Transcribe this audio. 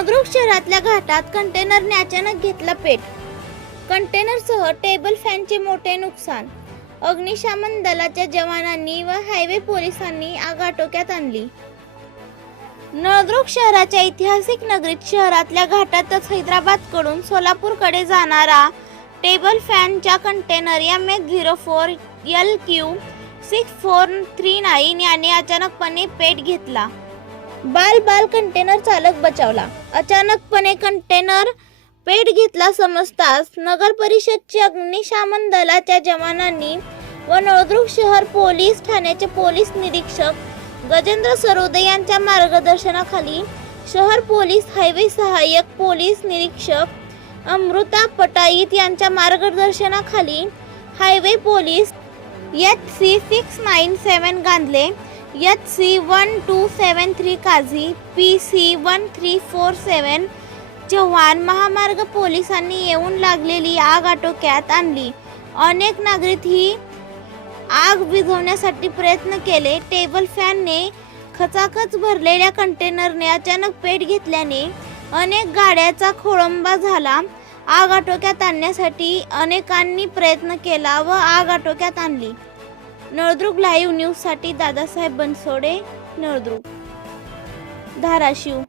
शहरातल्या घाटात कंटेनरने अचानक घेतला पेट. कंटेनरसह टेबल फॅनचे मोठे नुकसान. अग्निशमन दलाच्या जवानांनी व हायवे पोलिसांनी आग आटोक्यात आणली. नळदुर्ग शहराच्या ऐतिहासिक नगरीत शहरातल्या घाटातच हैदराबादकडून सोलापूरकडे जाणारा टेबल फॅनच्या कंटेनर या make zero four L Q six four three nine याने अचानकपणे पेट घेतला. बाल बाल कंटेनर चालक बचावला. अचानकपणे कंटेनर पेट घेतला समजताच नगर परिषदचे अग्निशमन दलाच्या जवानांनी व नळदुर्ग शहर पोलीस ठाण्याचे पोलीस निरीक्षक गजेंद्र सरोदे यांच्या मार्गदर्शनाखाली शहर पोलीस हायवे सहाय्यक पोलीस निरीक्षक अमृता पटाईत यांच्या मार्गदर्शनाखाली highway police H C six nine seven Gandhale H C one two seven three Kazi P C one three four seven Chavan महामार्ग पोलिसांनी येऊन लागलेली आग आटोक्यात आणली. अनेक नागरिक ही आग विझवण्यासाठी प्रयत्न केले. टेबल फॅनने खचाखच भरलेल्या कंटेनरने अचानक पेट घेतल्याने अनेक गाड्याचा खोळंबा झाला. आग आटोक्यात आणण्यासाठी अनेकांनी प्रयत्न केला व आग आटोक्यात आणली. नळदुर्ग लाईव्ह न्यूजसाठी दादासाहेब बनसोडे नळदुर्ग धाराशिव.